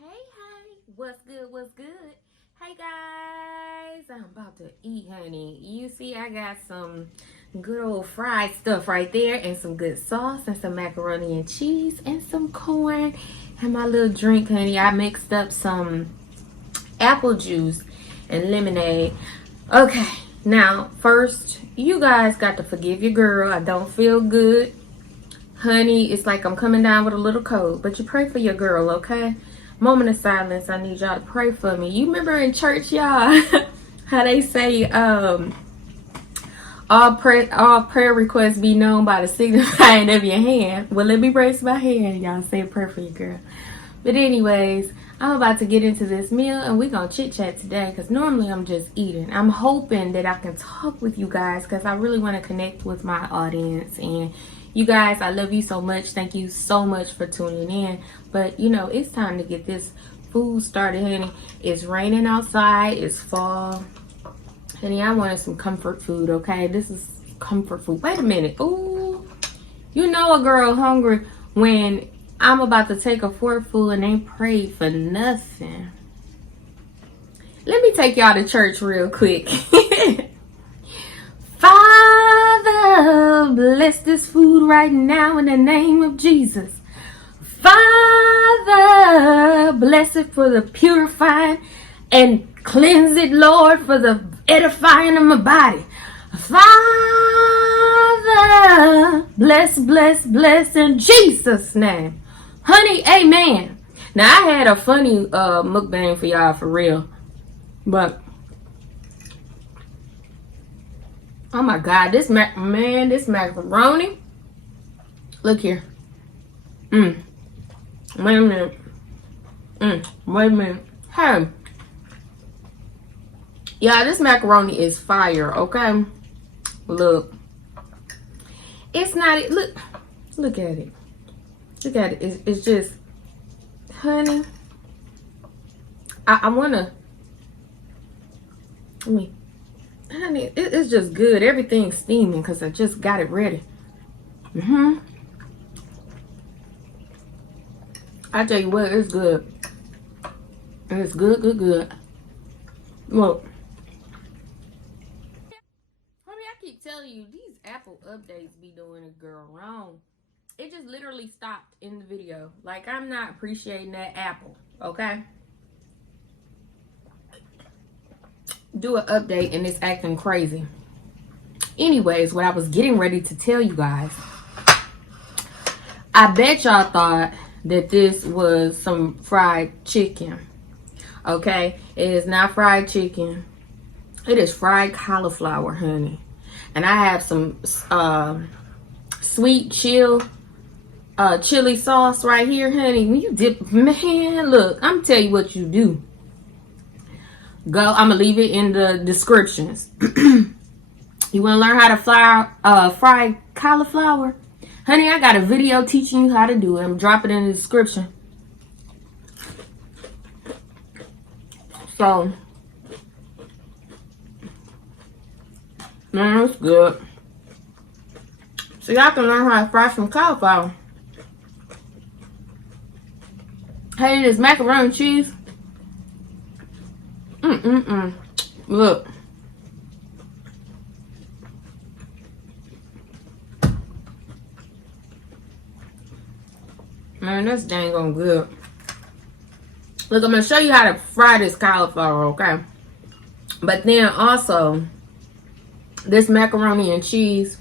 Hey, what's good, Hey guys, I'm about to eat, honey. You see, I got some good old fried stuff right there, and some good sauce, and some macaroni and cheese, and some corn, and my little drink, honey. I mixed up some apple juice and lemonade. Okay, now, first, you guys got to forgive your girl. I don't feel good. Honey, it's like I'm coming down with a little cold, but you pray for your girl, okay? Moment of silence. I need y'all to pray for me. You remember in church, y'all, how they say all prayer requests be known by the signifying of your hand. Well, let me raise my hand. Y'all say a prayer for your girl. But anyways, I'm about to get into this meal, and we're going to chit-chat today because normally I'm just eating. I'm hoping that I can talk with you guys because I really want to connect with my audience. And you guys, I love you so much. Thank you so much for tuning in. But, you know, it's time to get this food started, honey. It's raining outside. It's fall. Honey, I wanted some comfort food, okay? This is comfort food. Wait a minute. Ooh. You know a girl hungry when I'm about to take a forkful and ain't prayed for nothing. Let me take y'all to church real quick. Father, bless this food right now in the name of Jesus. Father, bless it for the purifying and cleanse it, Lord, for the edifying of my body. Father, bless in Jesus' name. Honey, amen. Now, I had a funny mukbang for y'all, for real. But, oh my God, this macaroni. Look here. Wait a minute. Wait a minute. Hey. Yeah, this macaroni is fire, okay? Look. It's not, look at it. Look at it. It's just, honey. I wanna, honey, it's just good. Everything's steaming because I just got it ready. I tell you what, it's good. It's good. Look. Honey, I keep telling you, these Apple updates be doing a girl wrong. It just literally stopped in the video. Like, I'm not appreciating that Apple, okay? Do an update and it's acting crazy. Anyways, what I was getting ready to tell you guys, I bet y'all thought that this was some fried chicken. Okay? It is not fried chicken. It is fried cauliflower, honey. And I have some sweet chili sauce right here, honey. When you dip, man, look, I'm tell you what you do. I'm gonna leave it in the descriptions. You want to learn how to fry cauliflower? Honey, I got a video teaching you how to do it. I'm dropping it in the description. So, man, it's good. So y'all can learn how to fry some cauliflower. Hey, this macaroni and cheese. Look. Man, that's dang on good. Look, I'm going to show you how to fry this cauliflower, okay? But then also, this macaroni and cheese,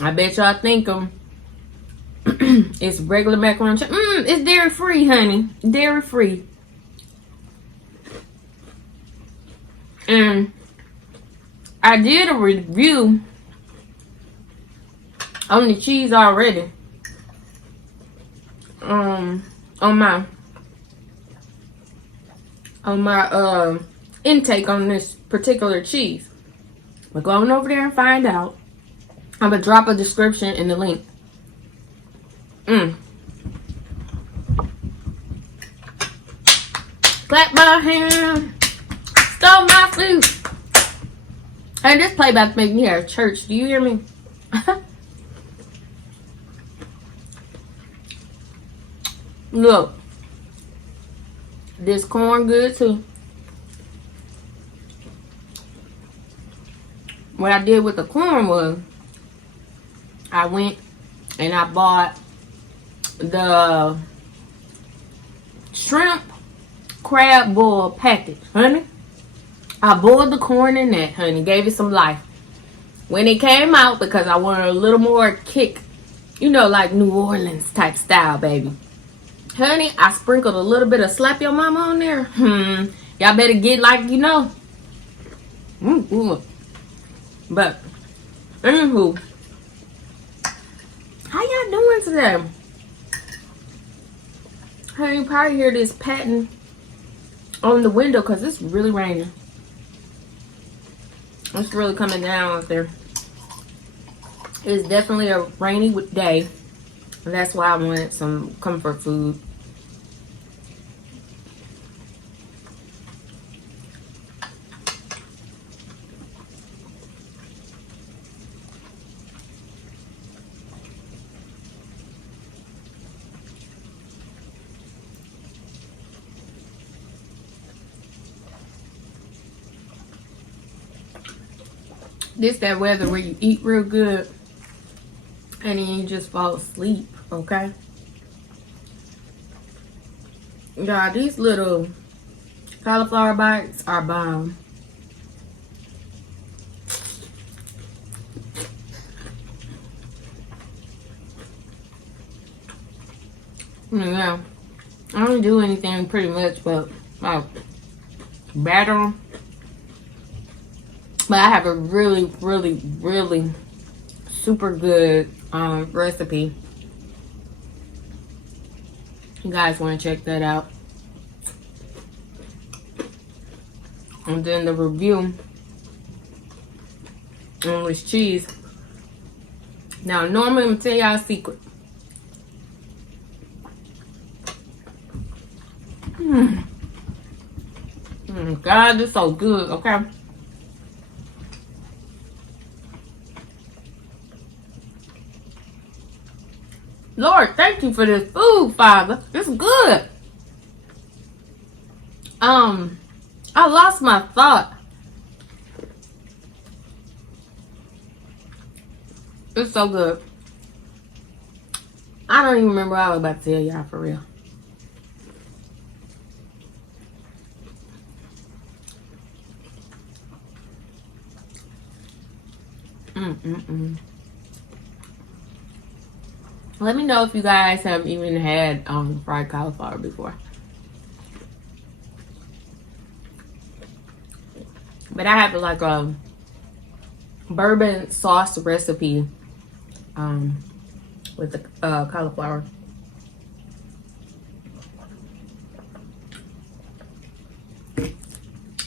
I bet y'all think it's regular macaroni and cheese. It's dairy free, honey. Dairy free. And I did a review on the cheese already. On my intake on this particular cheese. We're going over there and find out. I'm gonna drop a description in the link. Clap my hand. Stole my food. And this playback make me hear church. Do you hear me? Look. This corn good too. What I did with the corn was I went and I bought the shrimp crab boil package, honey. I boiled the corn in that, honey. Gave it some life. When it came out, because I wanted a little more kick, you know, like New Orleans type style, baby. Honey, I sprinkled a little bit of slap your mama on there. Y'all better get like, you know. But, anywho, how y'all doing today? Honey, you probably hear this patting on the window because it's really raining. It's really coming down out there. It's definitely a rainy day. And that's why I wanted some comfort food. This that weather where you eat real good and then you just fall asleep, okay? God, these little cauliflower bites are bomb. Yeah, I don't do anything pretty much but batter them. But I have a really, really, really super good recipe. You guys want to check that out. And then the review on this cheese. Now, normally I'm going to tell y'all a secret. God, this is so good, okay? Lord, thank you for this food, Father. It's good. I lost my thought. It's so good. I don't even remember what I was about to tell y'all for real. Let me know if you guys have even had fried cauliflower before. But I have like a bourbon sauce recipe with the cauliflower.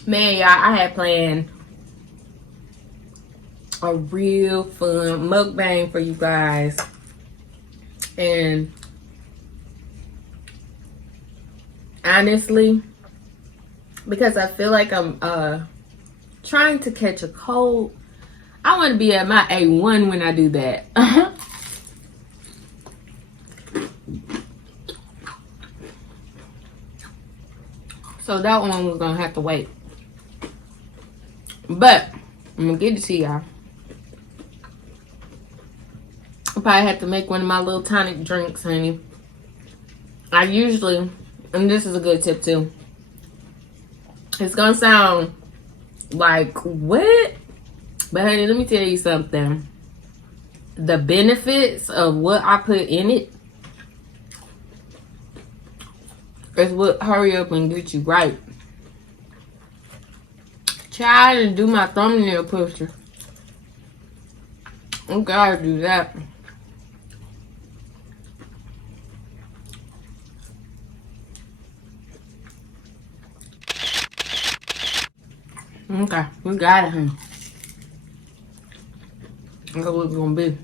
Man, y'all, I had planned a real fun mukbang for you guys. And honestly, because I feel like I'm trying to catch a cold, I want to be at my A1 when I do that. So that one was going to have to wait. But I'm going to get it to y'all. I probably have to make one of my little tonic drinks, honey. I usually, and this is a good tip too. It's gonna sound like, what? But honey, let me tell you something. The benefits of what I put in it is what hurry up and get you right. Try to do my thumbnail picture. I gotta do that. Okay, we got it, honey. That's what it's gonna be.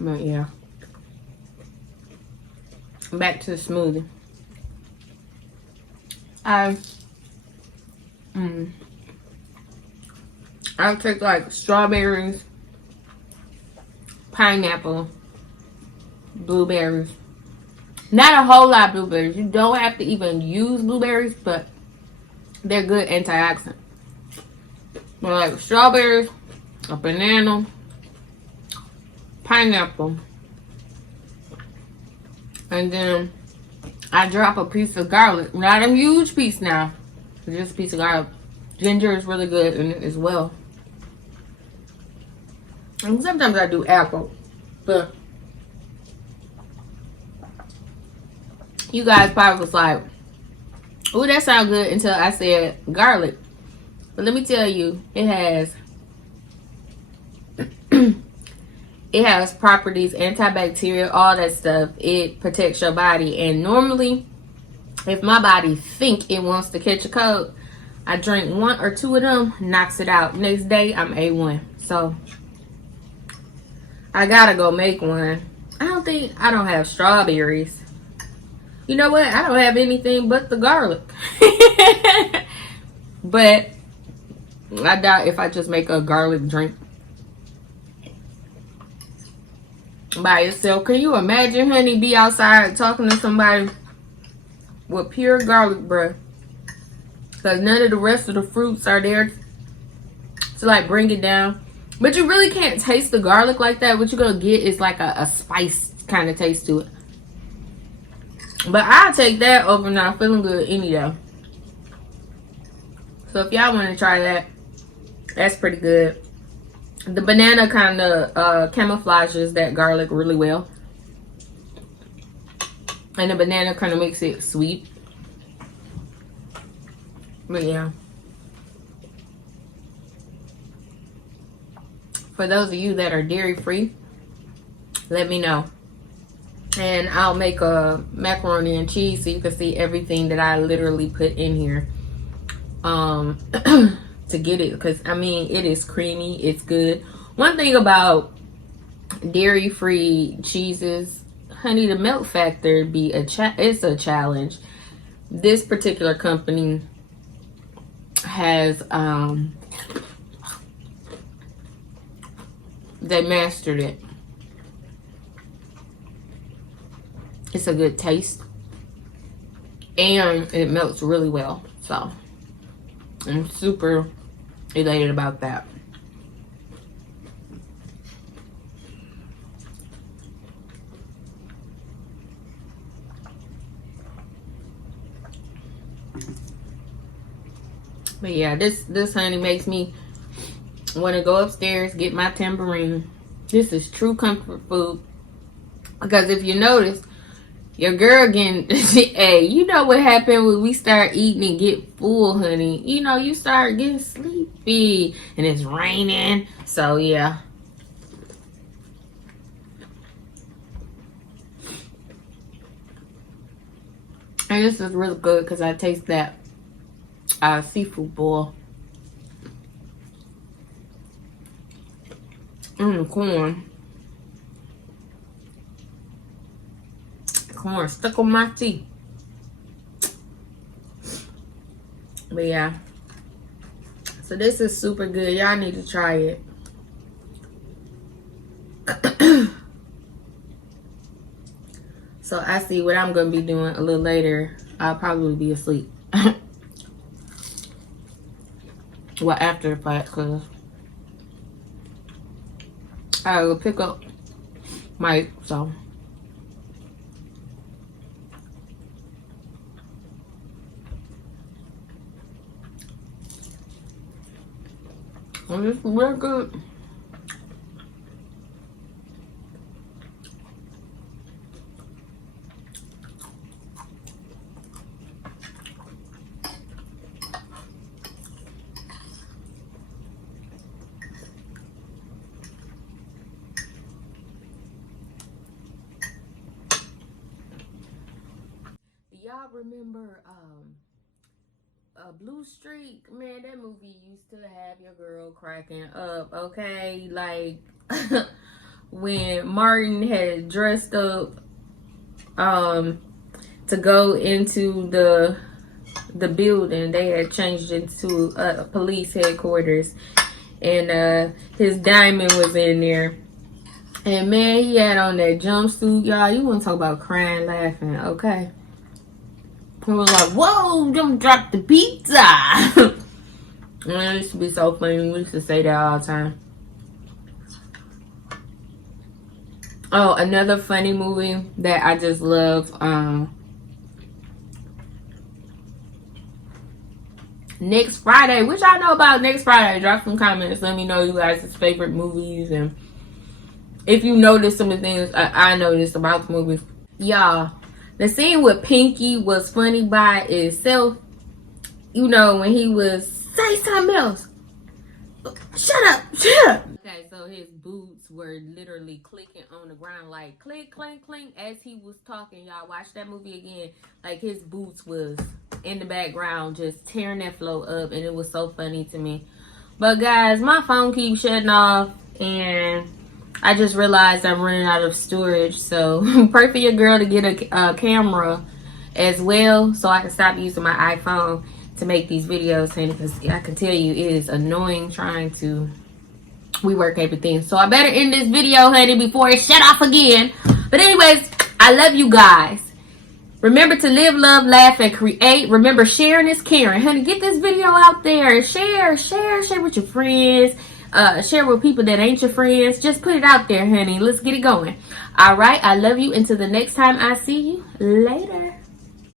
But yeah. Back to the smoothie. I'll take like strawberries, pineapple, blueberries, Not a whole lot of blueberries. You don't have to even use blueberries, but they're good antioxidant. But like strawberries, a banana, pineapple, and then I drop a piece of garlic. Not a huge piece now, just a piece of garlic. Ginger is really good in it as well. And sometimes I do apple, but you guys probably was like, oh, that sounds good until I said garlic. But let me tell you, it has it has properties, antibacterial, all that stuff. It protects your body. And normally, if my body think it wants to catch a cold, I drink 1 or 2 of them, knocks it out. Next day, I'm A1. So I gotta go make one. I don't have strawberries. You know what? I don't have anything but the garlic. But I doubt if I just make a garlic drink by itself. Can you imagine, honey, be outside talking to somebody with pure garlic breath? Because none of the rest of the fruits are there to like bring it down. But you really can't taste the garlic like that. What you're going to get is like a spice kind of taste to it. But I'll take that over not feeling good any day. So if y'all want to try that, that's pretty good. The banana kind of camouflages that garlic really well. And the banana kind of makes it sweet. But yeah. For those of you that are dairy free, let me know. And I'll make a macaroni and cheese so you can see everything that I literally put in here. To get it, because I mean it is creamy, it's good. One thing about dairy free cheeses, honey, the milk factor it's a challenge. This particular company has they mastered it. It's a good taste and it melts really well, so I'm super elated about that. But yeah, this honey makes me want to go upstairs, get my tambourine. This is true comfort food. Because if you notice, your girl getting, hey, you know what happened when we start eating and get full, honey? You know, you start getting sleepy and it's raining. So, yeah. And this is really good because I taste that seafood boil. Corn. Corn stuck on my teeth. But yeah. So this is super good. Y'all need to try it. So I see what I'm going to be doing a little later. I'll probably be asleep. Well, after the fact, because I will pick up Mike, so. And it's real good. Y'all remember Blue Streak? Man, that movie used to have your girl cracking up, okay? Like when Martin had dressed up to go into the building. They had changed into a police headquarters, and his diamond was in there. And man, he had on that jumpsuit, y'all. You want to talk about crying, laughing, okay? He was like, whoa, don't drop the pizza. Man, it used to be so funny. We used to say that all the time. Oh, another funny movie that I just love. Next Friday. What y'all know about next Friday? Drop some comments. Let me know you guys' favorite movies. And if you notice some of the things I noticed about the movies. Y'all, the scene with Pinky was funny by itself. You know, when he was, say something else. Shut up. Okay, so his boots were literally clicking on the ground like clink, clink, clink as he was talking. Y'all watch that movie again. Like his boots was in the background just tearing that flow up, and it was so funny to me. But guys, my phone keeps shutting off, and I just realized I'm running out of storage. So pray for your girl to get a camera as well, so I can stop using my iPhone to make these videos, honey, because I can tell you it is annoying trying to rework everything. So I better end this video, honey, before it shut off again. But anyways, I love you guys. Remember to live, love, laugh, and create. Remember, sharing is caring. Honey, get this video out there. Share with your friends. Share with people that ain't your friends. Just put it out there, honey. Let's get it going. All right, I love you. Until the next time I see you. Later.